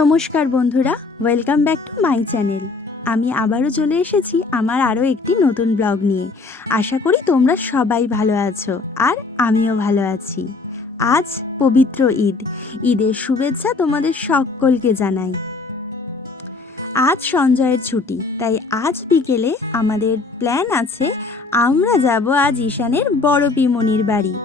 নমস্কার বন্ধুরা, welcome back to my channel. আমি আবারও চলে এসেছি আমার আরও একটি নতুন ব্লগ নিয়ে। আশা করি তোমরা সবাই ভালো আছো আর আমিও ভালো আছি। আজ পবিত্র ঈদ, ঈদের শুভেচ্ছা তোমাদের সকলকে জানাই। আজ সঞ্জয়ের ছুটি, তাই আজ বিকেলে আমাদের প্ল্যান আছে আমরা যাব আজ ঈশানের বড় পিমনির বাড়ি।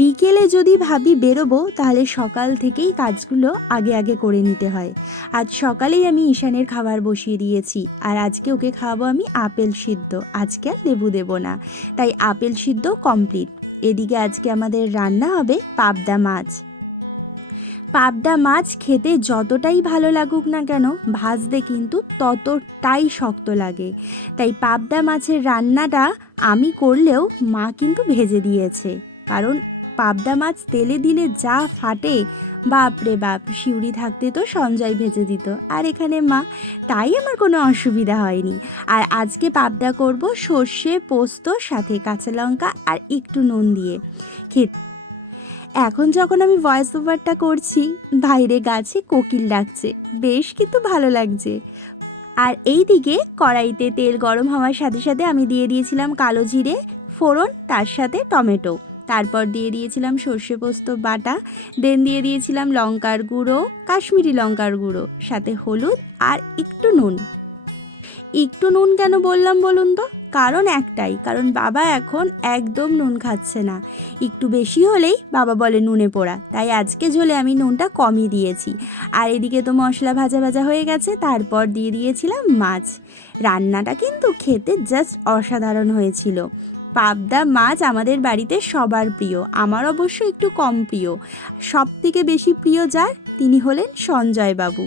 বিকেলে যদি ভাবি বেরোবো তাহলে সকাল থেকেই কাজগুলো আগে আগে করে নিতে হয়। আজ সকালেই আমি ঈশানের খাবার বসিয়ে দিয়েছি, আর আজকে ওকে খাওয়াবো আমি আপেল সিদ্ধ। আজকে আর লেবু দেবো না, তাই আপেল সিদ্ধ কমপ্লিট। এদিকে আজকে আমাদের রান্না হবে পাবদা মাছ। পাবদা মাছ খেতে যতটাই ভালো লাগুক না কেন, ভাজতে কিন্তু ততটাই শক্ত লাগে। তাই পাবদা মাছের রান্নাটা আমি করলেও মা কিন্তু ভেজে দিয়েছে, কারণ পাবদা মাছ তেলে দিলে যা ফাটে, বাপরে বাপ। শিউরি থাকতে তো সঞ্জয় ভেজে দিত, আর এখানে মা, তাই আমার কোনো অসুবিধা হয়নি। আর আজকে পাবদা করব সর্ষে পোস্ত সাথে কাঁচা লঙ্কা আর একটু নুন দিয়ে খেতে। এখন যখন আমি ভয়েস ওভারটা করছি, বাইরে গাছে কোকিল ডাকছে, বেশ কিন্তু ভালো লাগছে। আর এই দিকে কড়াইতে তেল গরম হওয়ার সাথে সাথে আমি দিয়ে দিয়েছিলাম কালো জিরে ফোড়ন, তার সাথে টমেটো, তারপর দিয়ে দিয়েছিলাম সর্ষে পোস্ত বাটা, দেন দিয়ে দিয়েছিলাম লঙ্কার গুঁড়ো, কাশ্মীরি লঙ্কার গুঁড়ো, সাথে হলুদ আর একটু নুন। একটু নুন কেন বললাম বলুন তো? কারণ একটাই, কারণ বাবা এখন একদম নুন খাচ্ছে না। একটু বেশি হলেই বাবা বলে নুনে পোড়া, তাই আজকে ঝোলে আমি নুনটা কমই দিয়েছি। আর এদিকে তো মশলা ভাজা ভাজা হয়ে গেছে, তারপর দিয়ে দিয়েছিলাম মাছ। রান্নাটা কিন্তু খেতে জাস্ট অসাধারণ হয়েছিল। পাবদা মাছ আমাদের বাড়িতে সবার প্রিয়, আমার অবশ্য একটু কম প্রিয়। সব থেকে বেশি প্রিয় যার, তিনি হলেন সঞ্জয় বাবু।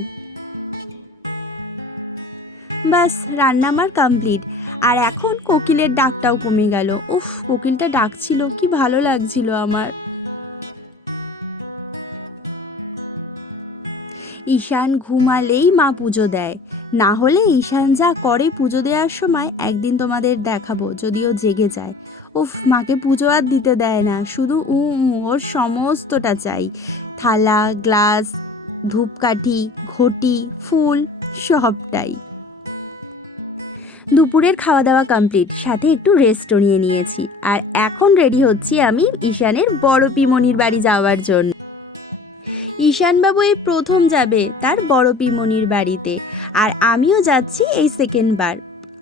বাস, রান্না আমার কমপ্লিট। আর এখন কোকিলের ডাকটাও কমে গেল। উফ, কোকিলটা ডাকছিল, কি ভালো লাগছিল আমার। ঈশান ঘুমালেই মা পুজো দেয়, না হলে ঈশান যা করে পুজো দেওয়ার সময় একদিন তোমাদের দেখাবো, যদিও জেগে যায়। উফ, মাকে পুজো আর দিতে দেয় না, শুধু ওর সমস্তটা চাই। থালা, গ্লাস, ধূপকাঠি, ঘটি, ফুল, সবটাই। দুপুরের খাওয়া দাওয়া কমপ্লিট, সাথে একটু রেস্টও নিয়ে নিয়েছি। আর এখন রেডি হচ্ছি আমি ঈশানের বড় পিমনির বাড়ি যাওয়ার জন্য। ঈশানবাবু এই প্রথম যাবে তার বড় পিমনির বাড়িতে, আর আমিও যাচ্ছি এই সেকেন্ড বার।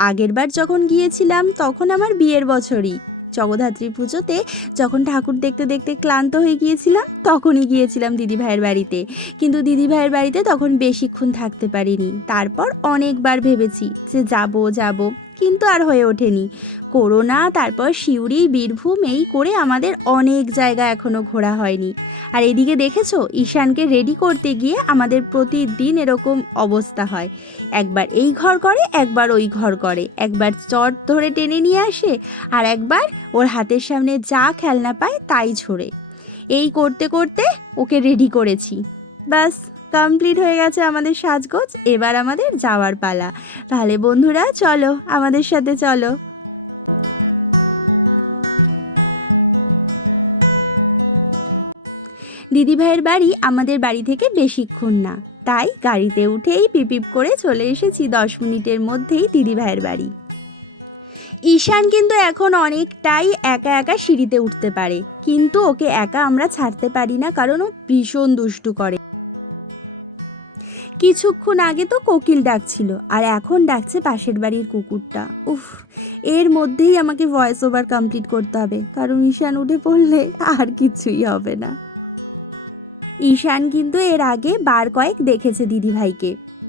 আগের বার যখন গিয়েছিলাম তখন আমার বিয়ের বছরই, জগদ্ধাত্রী পুজোতে, যখন ঠাকুর দেখতে দেখতে ক্লান্ত হয়ে গিয়েছিলাম, তখনই গিয়েছিলাম দিদিভাইয়ের বাড়িতে। কিন্তু দিদিভাইয়ের বাড়িতে তখন বেশিক্ষণ থাকতে পারিনি। তারপর অনেকবার ভেবেছি যে যাব, কিন্তু আর হয়ে ওঠেনি। করোনা, তারপর সিউড়ি, বীরভূম, এই করে আমাদের অনেক জায়গা এখনও ঘোরা হয়নি। আর এদিকে দেখেছো, ঈশানকে রেডি করতে গিয়ে আমাদের প্রতিদিন এরকম অবস্থা হয়। একবার এই ঘর করে, একবার ওই ঘর করে, একবার চট ধরে টেনে নিয়ে আসে, আর একবার ওর হাতের সামনে যা খেলনা পায় তাই ছোড়ে। এই করতে করতে ওকে রেডি করেছি। বাস, কমপ্লিট হয়ে গেছে আমাদের সাজগোজ, এবার আমাদের যাওয়ার পালা। তাহলে বন্ধুরা চলো, আমাদের সাথে চলো। দিদিভাইয়ের বাড়ি আমাদের বাড়ি থেকে বেশিক্ষণ না, তাই গাড়িতে উঠেই পিপিপ করে চলে এসেছি 10 মিনিটের মধ্যেই দিদিভাইয়ের বাড়ি। ঈশান কিন্তু এখন অনেকটাই একা একা সিঁড়িতে উঠতে পারে, কিন্তু ওকে একা আমরা ছাড়তে পারি না, কারণ ও ভীষণ দুষ্টু করে। কিছুক্ষণ আগে তো কোকিল ডাকছিল, আর এখন ডাকছে পাশের বাড়ির কুকুরটা। উফ, এর মধ্যেই আমাকে ভয়েস ওভার কমপ্লিট করতে হবে, কারণ ঈশান উঠে পড়লে আর কিছুই হবে না। ঈশান কিন্তু এর আগে বার কয়েক দেখেছে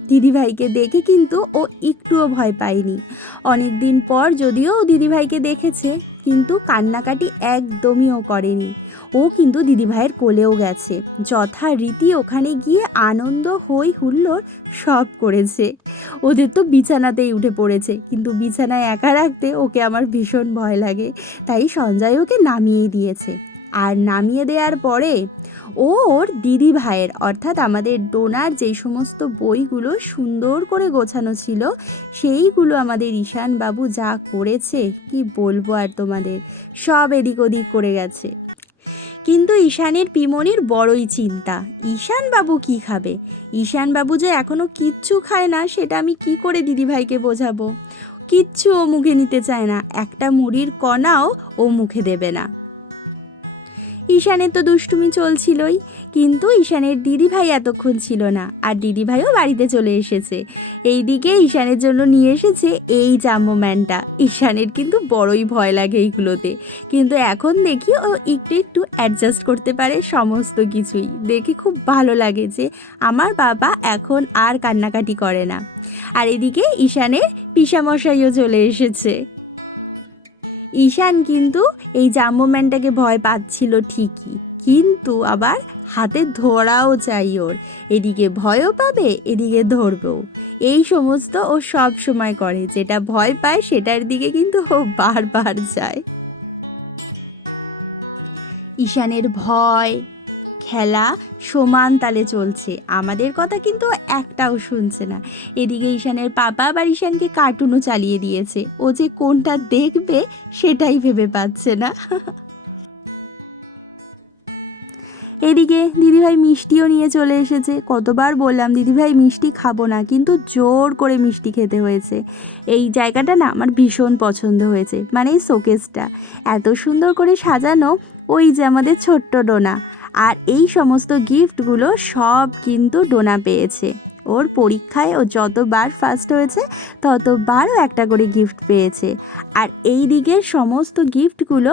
দিদিভাইকে দেখে কিন্তু ও একটুও ভয় পায়নি। অনেক দিন পর যদিও দিদিভাইকে দেখেছে, কিন্তু কান্নাকাটি একদমই ও করেনি। ও কিন্তু দিদিভাইয়ের কোলেও গেছে, যথারীতি ওখানে গিয়ে আনন্দ হই হুল্লোড় সব করেছে। ওদের তো বিছানাতেই উঠে পড়েছে, কিন্তু বিছানায় একা রাখতে ওকে আমার ভীষণ ভয় লাগে, তাই সঞ্জয় ওকে নামিয়ে দিয়েছে। আর নামিয়ে দেওয়ার পরে ওর দিদি ভাইয়ের, অর্থাৎ আমাদের ডোনার যেই সমস্ত বইগুলো সুন্দর করে গোছানো ছিল, সেইগুলো আমাদের ঈশান বাবু যা করেছে কি বলবো আর তোমাদের, সব এদিক ওদিক করে গেছে। কিন্তু ঈশানের পিমনির বড়ই চিন্তা, ঈশানবাবু কি খাবে। ঈশানবাবু যে এখনও কিচ্ছু খায় না, সেটা আমি কি করে দিদিভাইকে বোঝাবো। কিচ্ছু ও মুখে নিতে চায় না, একটা মুড়ির কণাও ও মুখে দেবে না। ঈশানের তো দুষ্টুমি চলছিলই, কিন্তু ঈশানের দিদিভাই এতক্ষণ ছিল না, আর দিদিভাইও বাড়িতে চলে এসেছে। এইদিকে ঈশানের জন্য নিয়ে এসেছে এই জাম্বোম্যানটা। ঈশানের কিন্তু বড়ই ভয় লাগে এইগুলোতে, কিন্তু এখন দেখি ও একটু একটু অ্যাডজাস্ট করতে পারে সমস্ত কিছুই। দেখে খুব ভালো লাগে যে আমার বাবা এখন আর কান্নাকাটি করে না। আর এদিকে ঈশানের পিসামশাইও চলে এসেছে। ঈশান কিন্তু এই জাম্বোম্যানটাকে ভয় পাচ্ছিল ঠিকই, কিন্তু আবার হাতে ধরাও চাই ওর। এদিকে ভয়ও পাবে, এদিকে ধরবেও। এই সমস্ত ও সব সময় করে, যেটা ভয় পায় সেটার দিকে কিন্তু ও বারবার যায়। ঈশানের ভয় খেলা সমান তালে চলছে, আমাদের কথা কিন্তু একটাও শুনছে না। এদিকে ঈশানের পাপা আবার ঈশানকে কার্টুনও চালিয়ে দিয়েছে, ও যে কোনটা দেখবে সেটাই ভেবে পাচ্ছে না। এদিকে দিদিভাই মিষ্টিও নিয়ে চলে এসেছে। কতবার বললাম দিদিভাই মিষ্টি খাবো না, কিন্তু জোর করে মিষ্টি খেতে হয়েছে। এই জায়গাটা না আমার ভীষণ পছন্দ হয়েছে, মানে এই শোকেসটা এত সুন্দর করে সাজানো। ওই যে আমাদের ছোট্ট ডোনা, আর এই সমস্ত গিফটগুলো সব কিন্তু ডোনা পেয়েছে। ওর পরীক্ষায় ও যতবার ফার্স্ট হয়েছে ততবারও একটা করে গিফট পেয়েছে। আর এই দিকের সমস্ত গিফটগুলো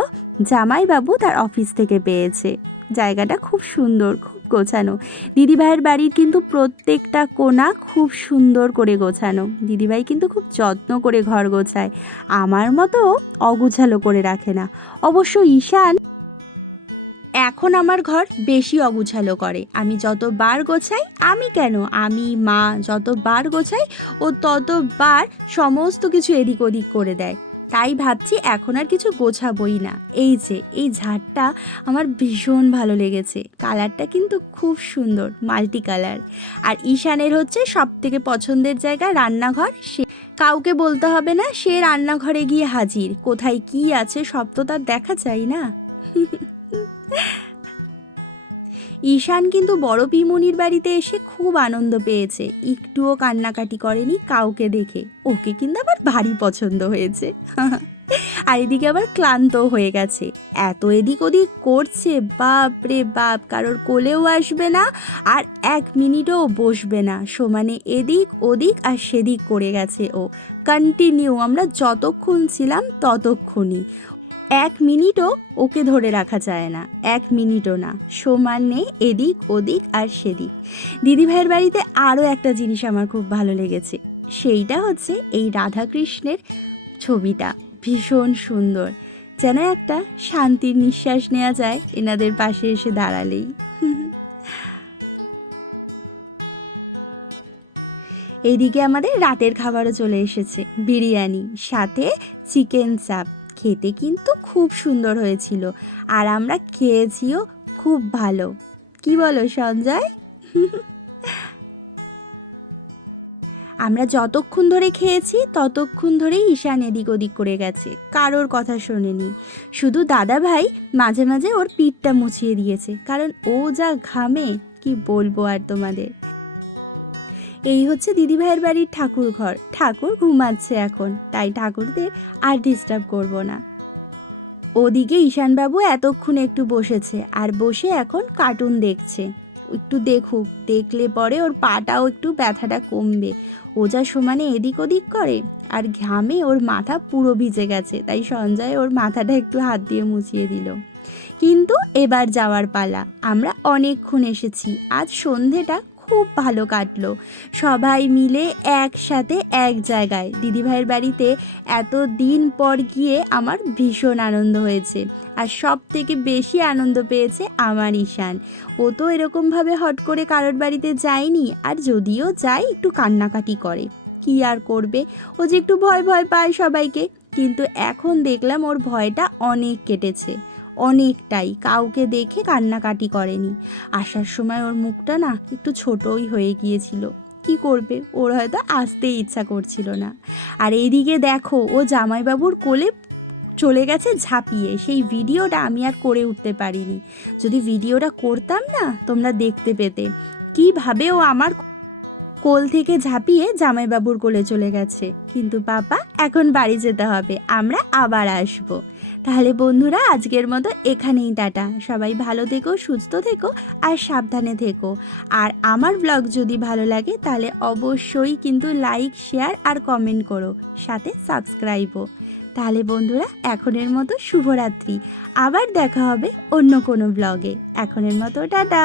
জামাইবাবু তার অফিস থেকে পেয়েছে। জায়গাটা খুব সুন্দর, খুব গোছানো। দিদিভাইয়ের বাড়ির কিন্তু প্রত্যেকটা কোণা খুব সুন্দর করে গোছানো। দিদিভাই কিন্তু খুব যত্ন করে ঘর গোছায়, আমার মতো অগোছালো করে রাখে না। অবশ্য ঈশান এখন আমার ঘর বেশি অগুছালো করে। আমি যতবার গোছাই, আমি কেন, আমি মা যতবার গোছাই ও ততবার সমস্ত কিছু এদিক ওদিক করে দেয়। তাই ভাবছি এখন আর কিছু গোছাবই না। এই যে এই ঝাড়টা আমার ভীষণ ভালো লেগেছে, কালারটা কিন্তু খুব সুন্দর, মাল্টি কালার। আর ঈশানের হচ্ছে সব থেকে পছন্দের জায়গা রান্নাঘর। সে কাউকে বলতে হবে না, সে রান্নাঘরে গিয়ে হাজির। কোথায় কি আছে সব তো তার দেখা চাই না। ঈশান কিন্তু বড় পিমনির বাড়িতে এসে খুব আনন্দ পেয়েছে, একটুও কান্নাকাটি করেনি কাউকে দেখে। ওকে কিন্তু আবার ভারী পছন্দ হয়েছে। আর এদিকে আবার ক্লান্তও হয়ে গেছে, এত এদিক ওদিক করছে, বাপ রে বাপ, কারোর কোলেও আসবে না আর এক মিনিটও বসবে না, সমানে এদিক ওদিক আর সেদিক করে গেছে ও কন্টিনিউ। আমরা যতক্ষণ ছিলাম ততক্ষণই, এক মিনিটও ওকে ধরে রাখা যায় না, এক মিনিটও না, সমানে এদিক ওদিক আর সেদিক। দিদিভাইয়ের বাড়িতে আরও একটা জিনিস আমার খুব ভালো লেগেছে, সেইটা হচ্ছে এই রাধাকৃষ্ণের ছবিটা। ভীষণ সুন্দর, যেন একটা শান্তির নিঃশ্বাস নেওয়া যায় এনাদের পাশে এসে দাঁড়ালেই। এইদিকে আমাদের রাতের খাবারও চলে এসেছে, বিরিয়ানি সাথে চিকেন চাপ। খেতে কিন্তু খুব সুন্দর হয়েছিল, আর আমরা খেয়েছিও খুব ভালো। কি বলো সঞ্জয়? আমরা যতক্ষণ ধরে খেয়েছি ততক্ষণ ধরেই ঈশান এদিক ওদিক করে গেছে, কারোর কথা শোনেনি। শুধু দাদা ভাই মাঝে মাঝে ওর পিঠটা মুছিয়ে দিয়েছে, কারণ ও যা ঘামে কি বলবো আর তোমাদের। এই হচ্ছে দিদিভাইয়ের বাড়ির ঠাকুর ঘর। ঠাকুর ঘুমাচ্ছে এখন, তাই ঠাকুরদের আর ডিস্টার্ব করব না। ওদিকে ঈশানবাবু এতক্ষণ একটু বসেছে, আর বসে এখন কার্টুন দেখছে। একটু দেখুক, দেখলে পরে ওর পাটাও একটু ব্যথাটা কমবে। ও যা সমানে এদিক ওদিক করে আর ঘামে ওর মাথা পুরো ভিজে গেছে, তাই সঞ্জয় ওর মাথাটা একটু হাত দিয়ে মুছিয়ে দিল। কিন্তু এবার যাওয়ার পালা। আমরা অনেকক্ষণ এসেছি, আজ সন্ধেটা খুব ভালো কাটলো। সবাই মিলে একসাথে এক জায়গায় দিদিভাইয়ের বাড়িতে এত দিন পর গিয়ে আমার ভীষণ আনন্দ হয়েছে। আর সব থেকে বেশি আনন্দ পেয়েছে আমার ঈশান। ও তো এরকমভাবে হট করে কারোর বাড়িতে যায়নি, আর যদিও যায় একটু কান্নাকাটি করে। কি আর করবে, ও যে একটু ভয় ভয় পায় সবাইকে। কিন্তু এখন দেখলাম ওর ভয়টা অনেক কেটেছে, অনেকটাই। কাউকে দেখে কান্নাকাটি করেনি। আসার সময় ওর মুখটা না একটু ছোটই হয়ে গিয়েছিল, কি করবে, ওর হয়তো আসতেই ইচ্ছা করছিল না। আর এইদিকে দেখো ও জামাইবাবুর কোলে চলে গেছে ঝাঁপিয়ে। সেই ভিডিওটা আমি আর করে উঠতে পারিনি। যদি ভিডিওটা করতাম না, তোমরা দেখতে পেতে কীভাবে ও আমার কোল থেকে ঝাঁপিয়ে জামাইবাবুর কোলে চলে গেছে। কিন্তু পাপা, এখন বাড়ি যেতে হবে, আমরা আবার আসবো। তাহলে বন্ধুরা, আজকের মতো এখানেই টাটা। সবাই ভালো থেকো, সুস্থ থেকো আর সাবধানে থেকো। আর আমার ব্লগ যদি ভালো লাগে তাহলে অবশ্যই কিন্তু লাইক, শেয়ার আর কমেন্ট করো, সাথে সাবস্ক্রাইবও। তাহলে বন্ধুরা, এখনের মতো শুভরাত্রি। আবার দেখা হবে অন্য কোনো ব্লগে। এখনের মতো টাটা।